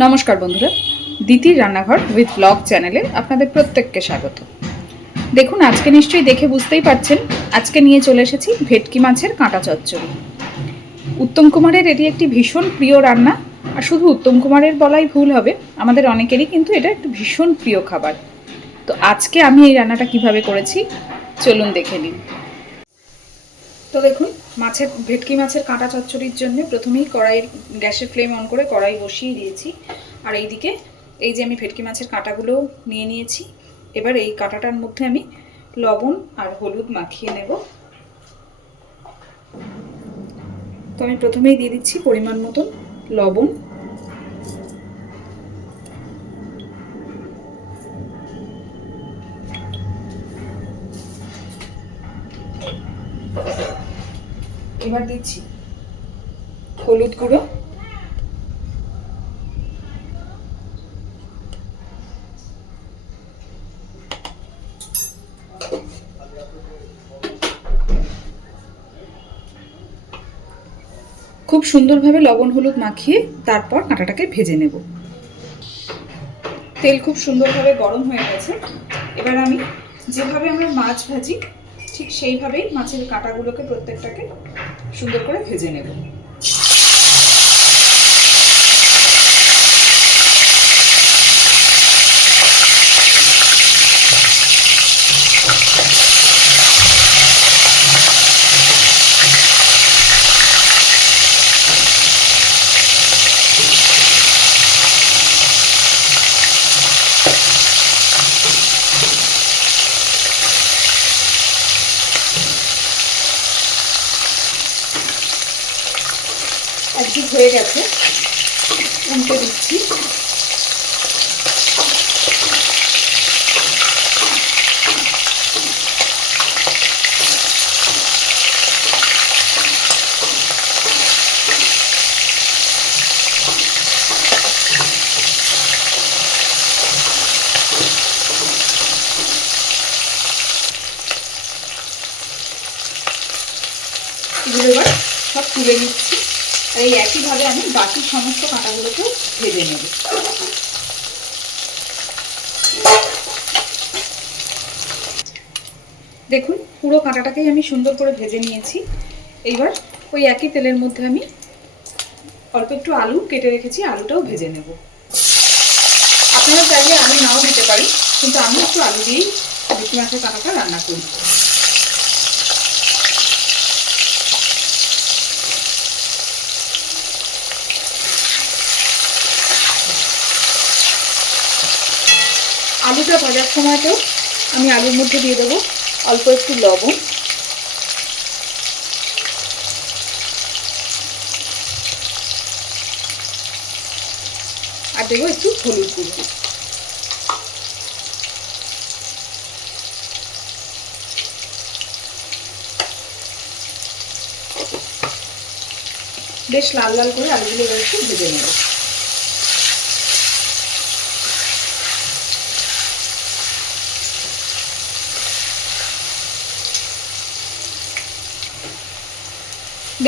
নমস্কার বন্ধুরা, দিতির রান্নাঘর উইথ ব্লগ চ্যানেলে আপনাদের প্রত্যেককে স্বাগত। দেখুন, আজকে নিশ্চয়ই দেখে বুঝতেই পারছেন, আজকে নিয়ে চলে এসেছি ভেটকি মাছের কাঁটা চচ্চড়ি। উত্তম কুমারের এটি একটি ভীষণ প্রিয় রান্না, আর শুধু উত্তম কুমারের বলাই ভুল হবে, আমাদের অনেকেরই কিন্তু এটা একটু ভীষণ প্রিয় খাবার। তো আজকে আমি এই রান্নাটা কিভাবে করেছি চলুন দেখে নিন। তো দেখুন, ভেটকি মাছের কাঁটা চচ্চড়ির জন্য প্রথমেই গ্যাসের ফ্লেম অন করে কড়াই বসিয়ে দিয়েছি। আর এইদিকে এই যে আমি ভেটকি মাছের কাঁটাগুলো নিয়ে নিয়েছি। এবার এই কাঁটাটার মধ্যে আমি লবণ আর হলুদ মাখিয়ে নেব। তো আমি প্রথমেই দিয়ে দিচ্ছি পরিমাণ মতন লবণ। এবার দিচ্ছি হলুদ গুঁড়ো, খুব সুন্দরভাবে লবণ হলুদ মাখিয়ে তারপর কাঁটাটাকে ভেজে নেব। তেল খুব সুন্দরভাবে গরম হয়ে গেছে। এবার আমি যেভাবে আমরা মাছ ভাজি ঠিক সেইভাবেই মাছের কাঁটাগুলোকে প্রত্যেকটাকে সুন্দর করে ভেজে নেব। একদিক হয়ে গেছে, উল্টে দিচ্ছি। এগুলো এবার সব তুলে নিচ্ছি। এই একইভাবে আমি বাকি সমস্ত কাঁটাগুলোকেও ভেজে নেব। দেখুন, পুরো কাঁটাটাকেই আমি সুন্দর করে ভেজে নিয়েছি। এইবার ওই একই তেলের মধ্যে আমি অল্প একটু আলু কেটে রেখেছি, আলুটাও ভেজে নেব। আপনারা চাইলে আলু নাও দিতে পারি, কিন্তু আমি একটু আলু দিয়েই ভেটকি মাছের কাঁটাটা রান্না করি। আলুটা ভাজার সময়তেও আমি আলুর মধ্যে দিয়ে দেবো অল্প একটু লবণ, আর দেবো একটু হলুদ গুঁড়ো। বেশ লাল লাল করে আলুগুলো এবার একটু ভেজে নেব।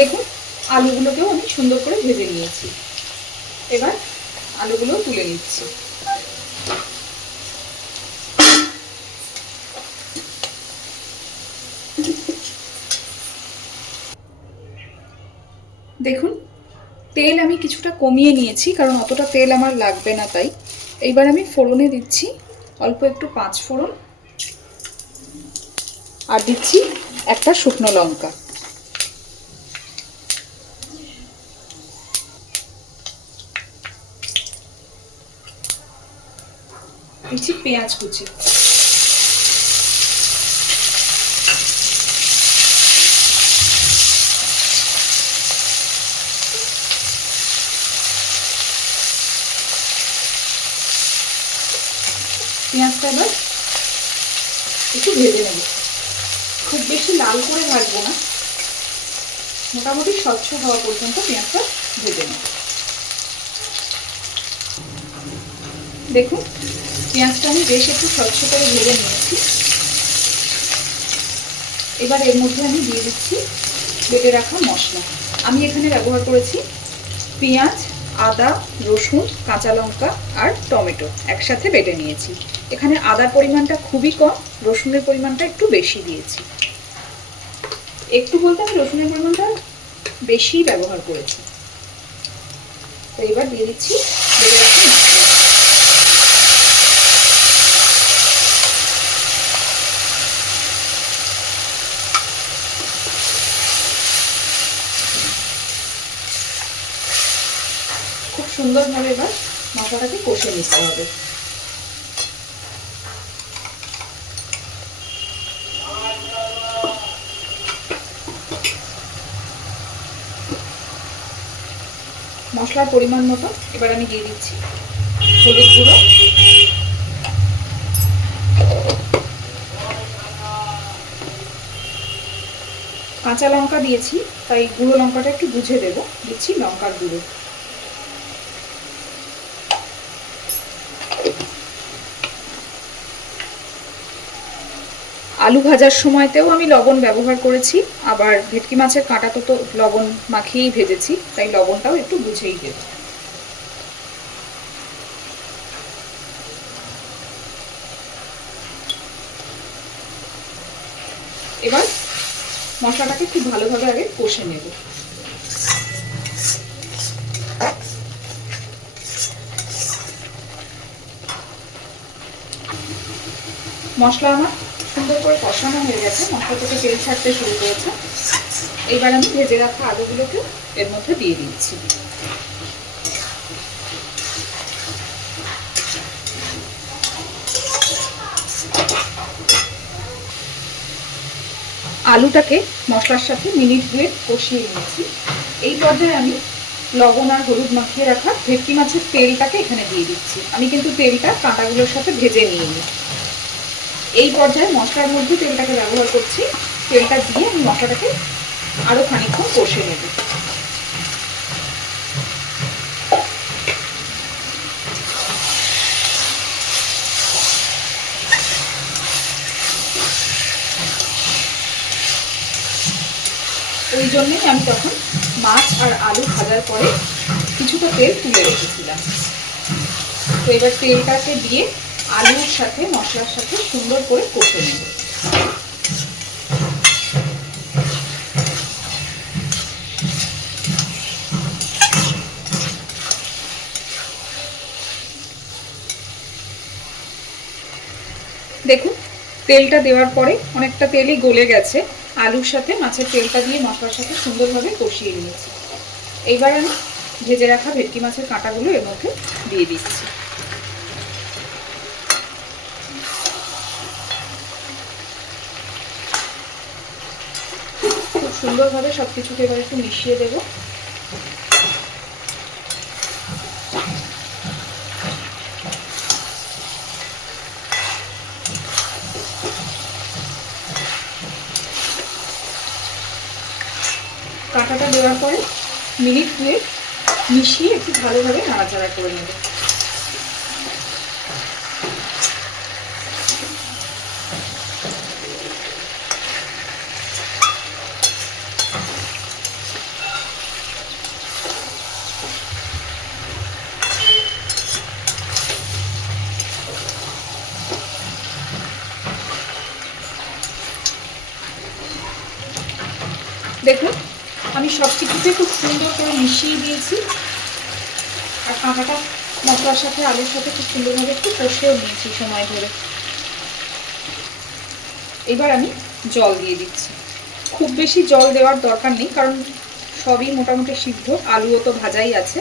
দেখুন, আলুগুলোকেও আমি সুন্দর করে ভেজে নিয়েছি। এবার আলুগুলো তুলে নিচ্ছি। দেখুন, তেল আমি কিছুটা কমিয়ে নিয়েছি, কারণ অতটা তেল আমার লাগবে না তাই। এইবার আমি ফোড়নে দিচ্ছি অল্প একটু 5 ফোড়ন, আর দিচ্ছি একটা শুকনো লঙ্কা। দিচ্ছি পেঁয়াজ কুচি। পেঁয়াজটা এবার একটু ভেজে নেব। খুব বেশি লাল করে ভাজবো না, মোটামুটি স্বচ্ছ হওয়া পর্যন্ত পেঁয়াজটা ভেজে নেব। দেখুন, পেঁয়াজটা আমি বেশ একটু স্বচ্ছ করে ভেজে নিয়েছি। এবার এর মধ্যে আমি দিয়ে দিচ্ছি বেটে রাখা মশলা। আমি এখানে ব্যবহার করেছি পেঁয়াজ, আদা, রসুন, কাঁচা লঙ্কা আর টমেটো একসাথে বেটে নিয়েছি। এখানে আদার পরিমাণটা খুবই কম, রসুনের পরিমাণটা একটু বেশি দিয়েছি। একটু বলতে আমি রসুনের পরিমাণটা বেশি ব্যবহার করেছি। তো এবার দিয়ে দিচ্ছি বেটে রাখা মশলা। খুব সুন্দরভাবে এবার মশলাটাকে কষে নিতে হবে। মশলার পরিমাণ মতো এবার আমি দিয়ে দিচ্ছি হলুদ গুঁড়ো, কাঁচা লঙ্কা দিয়েছি তাই গুঁড়ো লঙ্কাটা একটু বুঝে দেবো, দিচ্ছি লঙ্কার গুঁড়ো। আলু ভাজার সময়তেও আমি লবণ ব্যবহার করেছি, আবার ভেটকি মাছের কাঁটাতে তো লবণ মাখিয়েই ভেজেছি, তাই লবণটাও একটু বুঝেই দেব। এবার মশলাটাকে খুব ভালোভাবে আগে কষে নেব। মশলা আমার সুন্দর করে কষানো হয়ে গেছে, মশলা থেকে তেল ছাড়তে শুরু করেছে। এবার আমি ভেজে রাখা আলুগুলোকে এর মধ্যে দিয়ে দিচ্ছি। আলুটাকে মশলার সাথে মিনিট 2 কষিয়ে নিয়েছি। এই পর্যায়ে আমি লবণ আর হলুদ মাখিয়ে রাখা ভেটকি মাছের তেলটাকে এখানে দিয়ে দিচ্ছি। আমি কিন্তু তেলটা কাঁটাগুলোর সাথে ভেজে নিইনি। এই পর্যায়ে মশলার মধ্যে তেলটাকে ব্যবহার করছি। তেলটা দিয়ে আমি মশলাটাকে আরো খানিকক্ষণ কষে নেব। ওই জন্যই আমি তখন মাছ আর আলু ভাজার পরে কিছুটা তেল তুলে রেখেছিলাম। তো এবার তেলটাকে দিয়ে আলুর সাথে মশলার সাথে সুন্দর করে কষে নেব। দেখুন তেলটা দেওয়ার পরে অনেকটা তেলই গলে গেছে। আলুর সাথে মাছের তেলটা দিয়ে মশলার সাথে সুন্দরভাবে কষিয়ে নিয়েছি। এইবার আমি ভেজে রাখা ভেটকি মাছের কাঁটাগুলো এর মধ্যে দিয়ে দিচ্ছি। খুব সুন্দরভাবে সবকিছুকে এবার একটু মিশিয়ে দেবো। কাঁটাটা দেওয়ার পরে মিনিট 2 মিশিয়ে একটু ভালোভাবে নাড়াচাড়া করে নেব। দেখুন আমি সব কিছুতে খুব সুন্দর করে মিশিয়ে দিয়েছি, আর কাঁটাটা মশলার সাথে আলুর সাথে খুব সুন্দরভাবে একটু কষেও নিয়েছি সময় ধরে। এবার আমি জল দিয়ে দিচ্ছি। খুব বেশি জল দেওয়ার দরকার নেই, কারণ সবই মোটামুটি সিদ্ধ, আলুও তো ভাজাই আছে।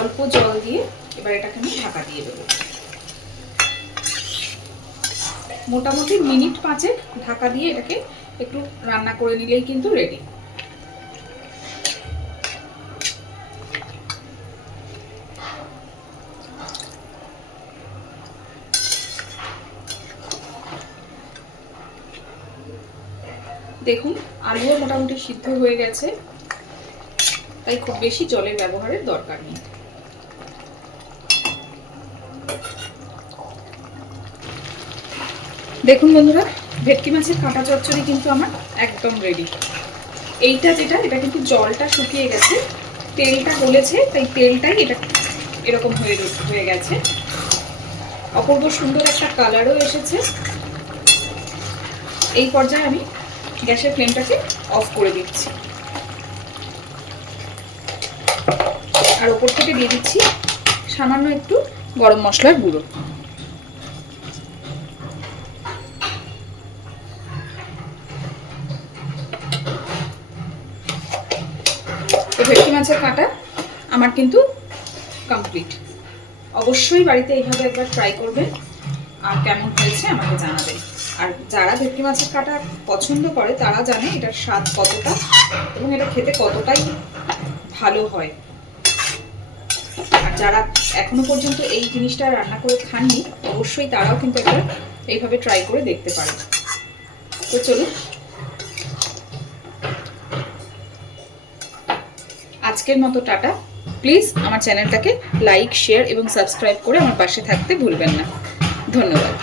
অল্প জল দিয়ে এবার এটাকে আমি ঢাকা দিয়ে দেবো। মোটামুটি মিনিট 5 ঢাকা দিয়ে এটাকে একটু রান্না করে নিলেই কিন্তু রেডি। দেখুন আলুও মোটামুটি সিদ্ধ হয়ে গেছে, তাই খুব বেশি জলের ব্যবহারের দরকার নেই। দেখুন বন্ধুরা, ভেটকি মাছের কাঁটা চচ্চড়ি কিন্তু আমার একদম রেডি। এইটা যেটা, এটা কিন্তু জলটা শুকিয়ে গেছে, তেলটা গলেছে, তাই তেলটাই এটা এরকম হয়ে গেছে। অপূর্ব সুন্দর একটা কালারও এসেছে। এই পর্যায়ে আমি গ্যাসের ফ্লেমটাকে অফ করে দিচ্ছি, আর ওপর থেকে দিয়ে দিচ্ছি সামান্য একটু গরম মশলার গুঁড়ো। তো ভেটকি মাছের কাঁটা আমার কিন্তু কমপ্লিট। অবশ্যই বাড়িতে এইভাবে একবার ট্রাই করবেন, আর কেমন হয়েছে আমাকে জানাবেন। আর যারা ভেটকি মাছের কাঁটা পছন্দ করে তারা জানে এটার স্বাদ কতটা এবং এটা খেতে কতটাই ভালো হয়। আর যারা এখনো পর্যন্ত এই জিনিসটা রান্না করে খাননি, অবশ্যই তারাও কিন্তু একবার এইভাবে ট্রাই করে দেখতে পারে। তো চলুন, আজকের মতো টাটা। প্লিজ আমার চ্যানেলটাকে লাইক, শেয়ার এবং সাবস্ক্রাইব করে আমার পাশে থাকতে ভুলবেন না। ধন্যবাদ।